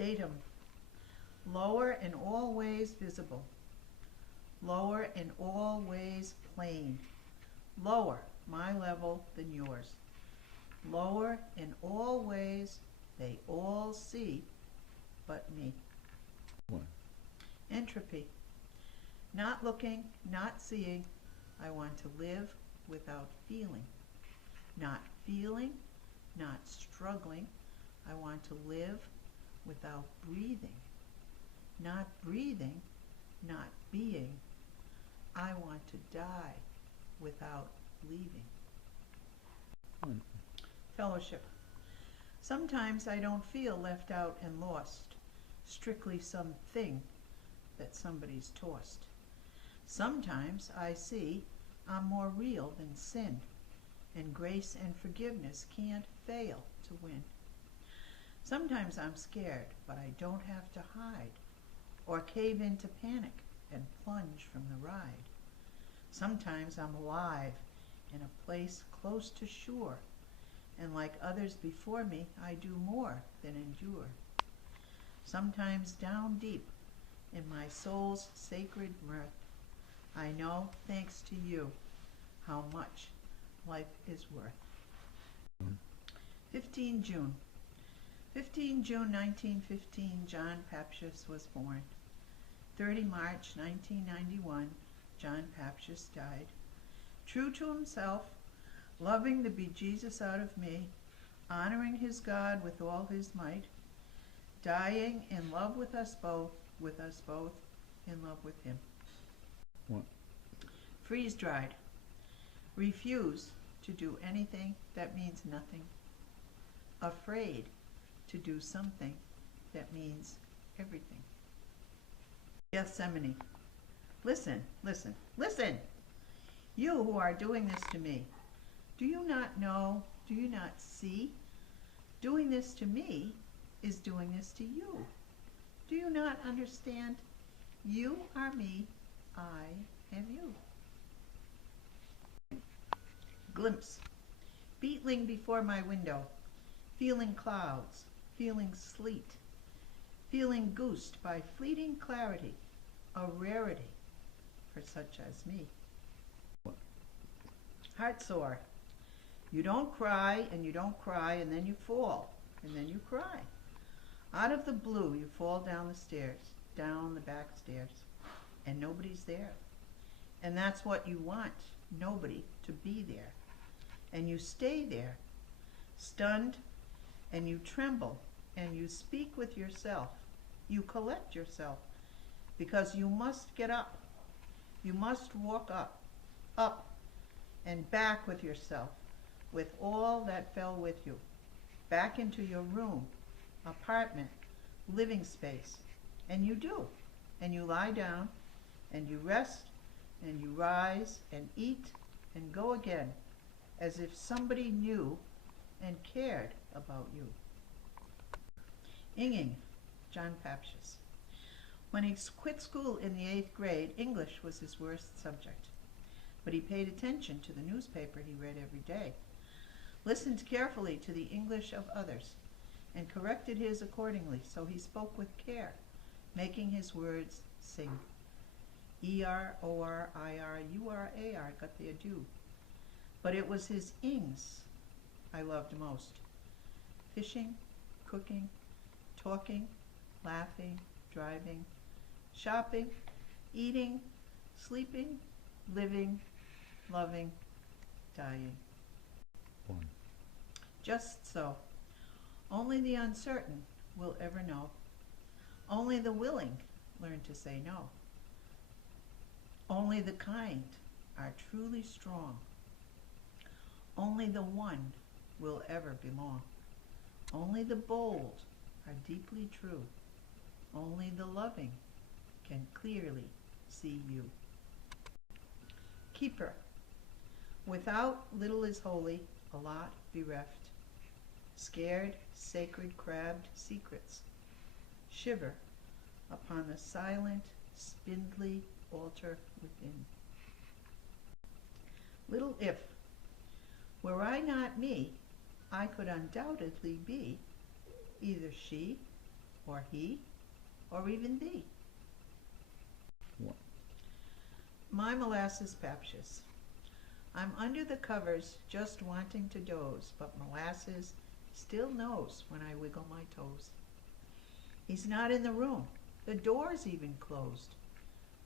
Datum. Lower in all ways visible. Lower in all ways plain. Lower my level than yours. Lower in all ways they all see but me. One. Entropy. Not looking, not seeing, I want to live without feeling. Not feeling, not struggling, I want to live without breathing. Not breathing, not being, I want to die without leaving. One. Fellowship. Sometimes I don't feel left out and lost, strictly something that somebody's tossed. Sometimes I see I'm more real than sin, and grace and forgiveness can't fail to win. Sometimes I'm scared, but I don't have to hide, or cave into panic and plunge from the ride. Sometimes I'm alive in a place close to shore, and like others before me, I do more than endure. Sometimes down deep in my soul's sacred mirth, I know, thanks to you, how much life is worth. 15 June. 15 June 1915, John Papshius was born. 30 March 1991, John Papshius died. True to himself, loving the bejesus out of me, honoring his God with all his might, dying in love with us both, in love with him. What? Freeze-dried. Refuse to do anything that means nothing. Afraid to do something that means everything. Gethsemane. Listen, listen, listen! You who are doing this to me, do you not know, do you not see? Doing this to me is doing this to you. Do you not understand? You are me, I am you. Glimpse. Beetling before my window, feeling clouds, feeling sleet, feeling goosed by fleeting clarity, a rarity for such as me. What? Heart sore. You don't cry and you don't cry and then you fall and then you cry. Out of the blue you fall down the stairs, down the back stairs, and nobody's there. And that's what you want, nobody to be there. And you stay there, stunned, and you tremble, and you speak with yourself. You collect yourself, because you must get up. You must walk up, and back with yourself, with all that fell with you, back into your room, apartment, living space. And you do. And you lie down, and you rest, and you rise, and eat, and go again, as if somebody knew and cared about you. Inging, John Papshius. When he quit school in the 8th grade, English was his worst subject. But he paid attention to the newspaper he read every day, listened carefully to the English of others, and corrected his accordingly, so he spoke with care, making his words sing. E-R-O-R-I-R-U-R-A-R, got the ado. But it was his ings I loved most. Fishing, cooking, talking, laughing, driving, shopping, eating, sleeping, living, loving, dying. One. Just so. Only the uncertain will ever know. Only the willing learn to say no. Only the kind are truly strong. Only the one will ever belong. Only the bold are deeply true. Only the loving can clearly see you. Keeper. Without little is holy, a lot bereft. Scared, sacred, crabbed secrets shiver upon the silent, spindly altar within. Little if. Were I not me, I could undoubtedly be either she or he, or even thee. 1. My molasses paptious. I'm under the covers just wanting to doze, but molasses still knows when I wiggle my toes. He's not in the room, the door's even closed,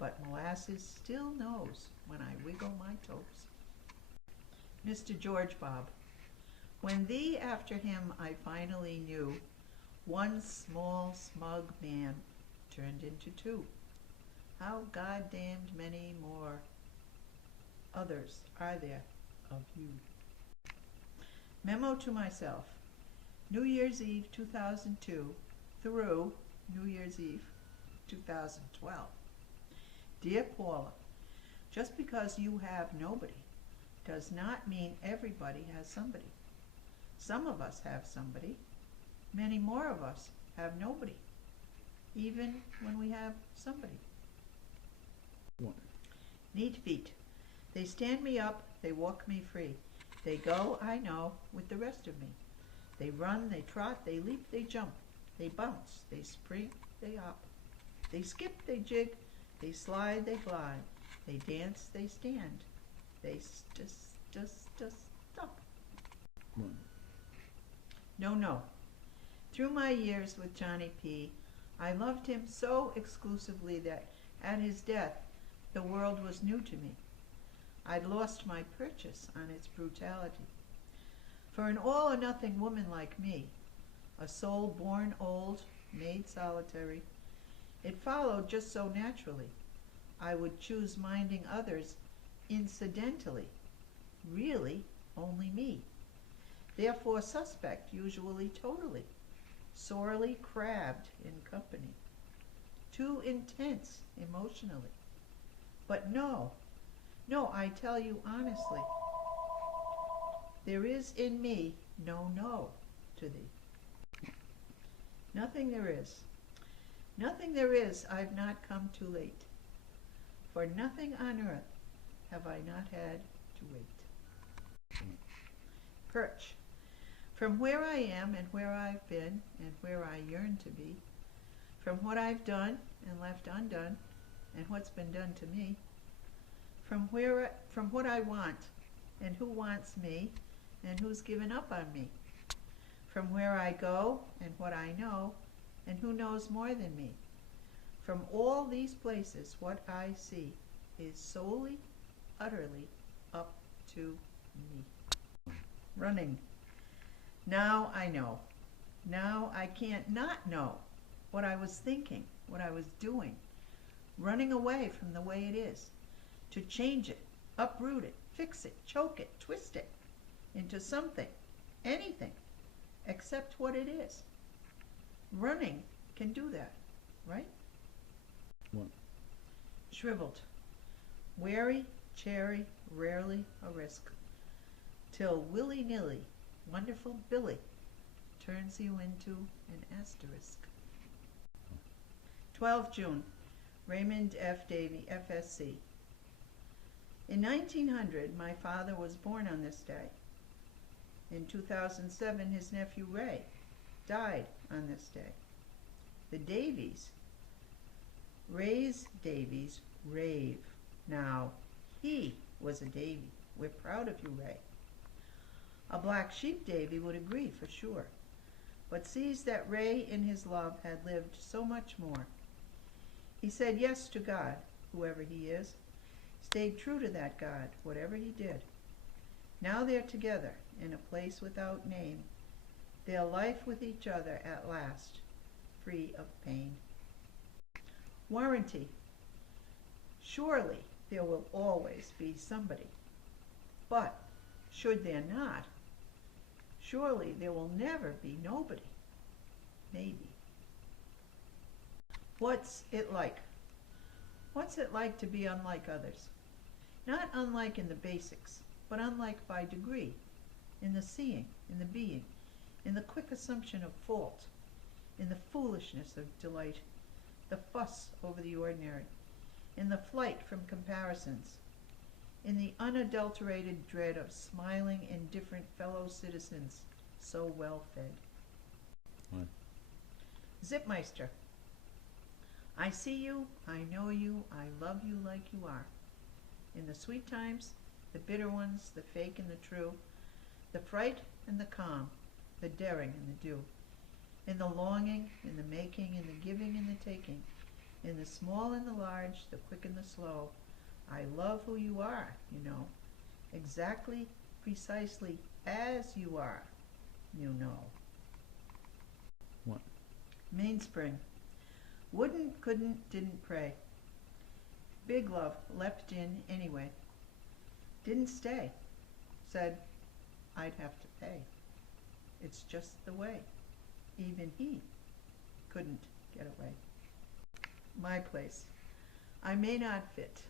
but molasses still knows when I wiggle my toes. Mr. George Bob. When thee after him I finally knew, one small smug man turned into two. How goddamned many more others are there of you? Memo to myself. New Year's Eve 2002 through New Year's Eve 2012. Dear Paula, just because you have nobody does not mean everybody has somebody. Some of us have somebody. Many more of us have nobody, even when we have somebody. 1. Neat feet. They stand me up, they walk me free. They go, I know, with the rest of me. They run, they trot, they leap, they jump. They bounce, they spring, they hop. They skip, they jig, they slide, they glide. They dance, they stand. They stop. 1. No. Through my years with Johnny P., I loved him so exclusively that at his death, the world was new to me. I'd lost my purchase on its brutality. For an all-or-nothing woman like me, a soul born old, made solitary, it followed just so naturally. I would choose minding others incidentally, really only me. Therefore suspect, usually totally, sorely crabbed in company, too intense emotionally. But no, I tell you honestly, there is in me no to thee. Nothing there is I've not come too late. For nothing on earth have I not had to wait. Perch. From where I am and where I've been and where I yearn to be, from what I've done and left undone and what's been done to me, from what I want and who wants me and who's given up on me, from where I go and what I know and who knows more than me. From all these places, what I see is solely, utterly up to me. Running. Now I know. Now I can't not know what I was thinking, what I was doing. Running away from the way it is. To change it, uproot it, fix it, choke it, twist it into something, anything, except what it is. Running can do that, right? 1. Shriveled. Wary, chary, rarely a risk. Till willy-nilly, wonderful Billy turns you into an asterisk. 12 June, Raymond F. Davy, FSC. In 1900, my father was born on this day. In 2007, his nephew Ray died on this day. The Davies, Ray's Davies, rave. Now, he was a Davy. We're proud of you, Ray. A black sheep Davy would agree for sure, but sees that Ray in his love had lived so much more. He said yes to God, whoever he is, stayed true to that God, whatever he did. Now they're together in a place without name, their life with each other at last, free of pain. Warranty. Surely there will always be somebody. But should there not, surely there will never be nobody. Maybe. What's it like? What's it like to be unlike others? Not unlike in the basics, but unlike by degree, in the seeing, in the being, in the quick assumption of fault, in the foolishness of delight, the fuss over the ordinary, in the flight from comparisons, in the unadulterated dread of smiling, indifferent fellow citizens so well fed. 1. Zipmeister. I see you, I know you, I love you like you are. In the sweet times, the bitter ones, the fake and the true, the fright and the calm, the daring and the do. In the longing, in the making, in the giving and the taking, in the small and the large, the quick and the slow, I love who you are, you know, exactly, precisely as you are, you know. One. Mainspring. Wouldn't, couldn't, didn't pray. Big love leapt in anyway. Didn't stay. Said, I'd have to pay. It's just the way. Even he couldn't get away. My place. I may not fit,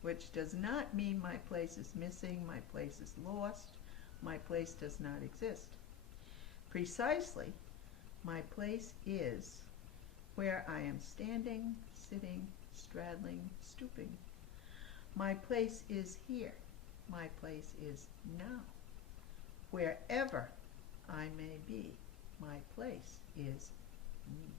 which does not mean my place is missing, my place is lost, my place does not exist. Precisely, my place is where I am standing, sitting, straddling, stooping. My place is here. My place is now. Wherever I may be, my place is me.